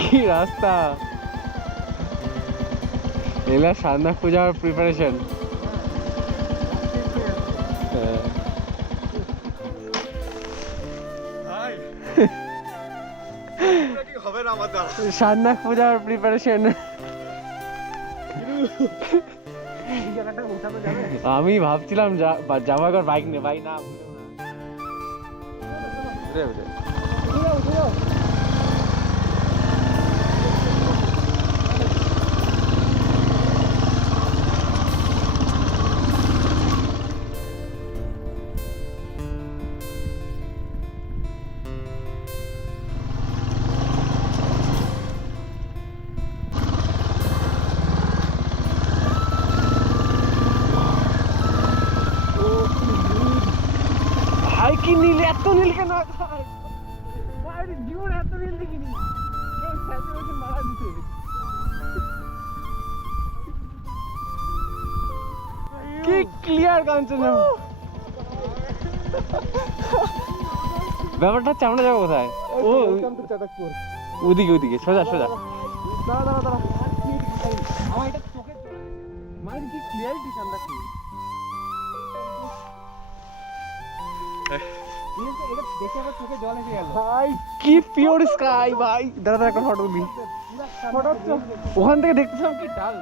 কি রাস্তা, এলা সান্নাক পূজার প্রিপারেশন। সান্নাক পূজার প্রিপারেশন। আমি ভাবছিলাম যাবো একবার বাইক নিয়ে, ভাই না কি নীল, এত নীল কেন? জীবন এত নীল দেখিনি, কি ক্লিয়ার কাঞ্চনজঙ্ঘা। ব্যাপারটা হচ্ছে আমরা যাবো কোথায়? ও ওদিকে ওদিকে সোজা সোজা। কি পিওর স্কাই ভাই। দাদা একটা ফটো তুলি, ওখান থেকে দেখতেছিলাম কি ডাল,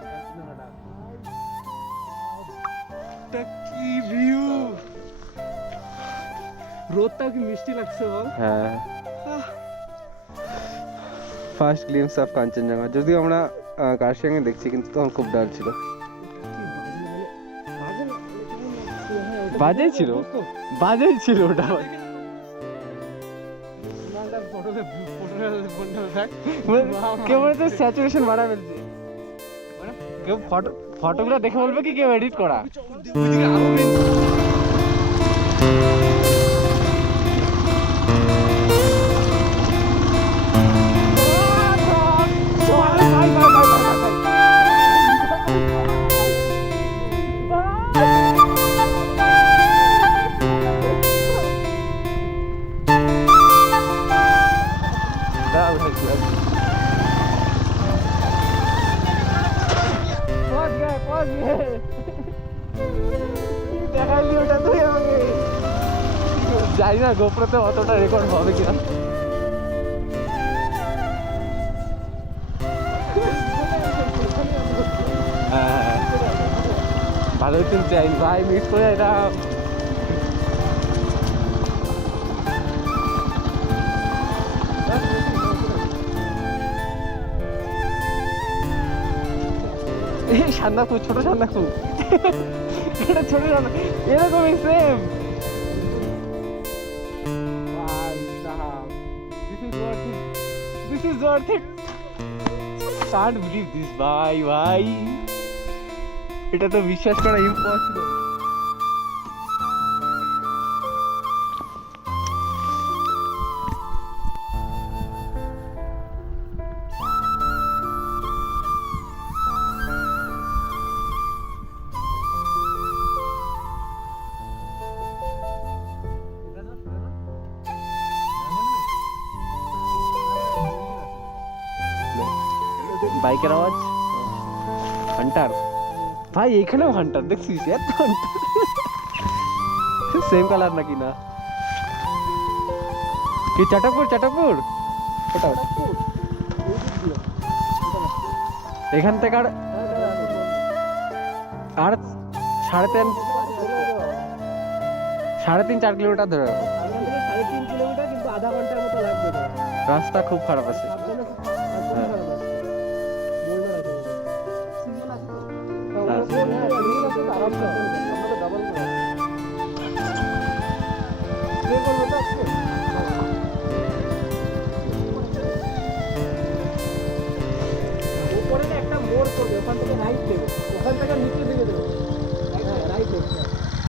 কি ভিউ, রোদটাও কি মিষ্টি লাগছে বল। হ্যাঁ, ফার্স্ট গ্লিম্পস অফ কাঞ্চনজঙ্ঘা। যদিও আমরা কার্শিয়াংয়ে দেখছি, কিন্তু তখন খুব ডাল ছিল। বাজে ছিল, বাজে ছিল ওটা। কেউ তো স্যাচুরেশন বাড়া ফেলছে, কেউ ফটোগুলো দেখে বলবে কি কেউ এডিট করা। দেখাইলি ওটা তুই আমাকে, জানি না গোপ্রোতে অতটা রেকর্ড হবে কিনা। হ্যাঁ ভালো কিন্তু চাই ভাই, মিস করে এটা। সান্নাকু, ছোট সান্নাকু, এটা ছোট সান্নাকু, এরকমই same. This is worth it. Can't believe this, ভাই ভাই, এটা তো বিশ্বাস করা ইম্পসিবল। বাইকের আওয়াজ, হান্টার ভাই, এখানেও হান্টার দেখছিস, এত হান্টার, সেম কালার নাকি না? কি চাটাপুর, চাটাপুর এখান থেকে আর 3.5-4 কিলোমিটার ধরে, 3.5 কিলোমিটার, কিন্তু আধা ঘন্টার মতো লাগবে। রাস্তা খুব খারাপ আছে। উপরে একটা মোড় করবে, ওখান থেকে রাইট দেবে, ওখান থেকে নিচে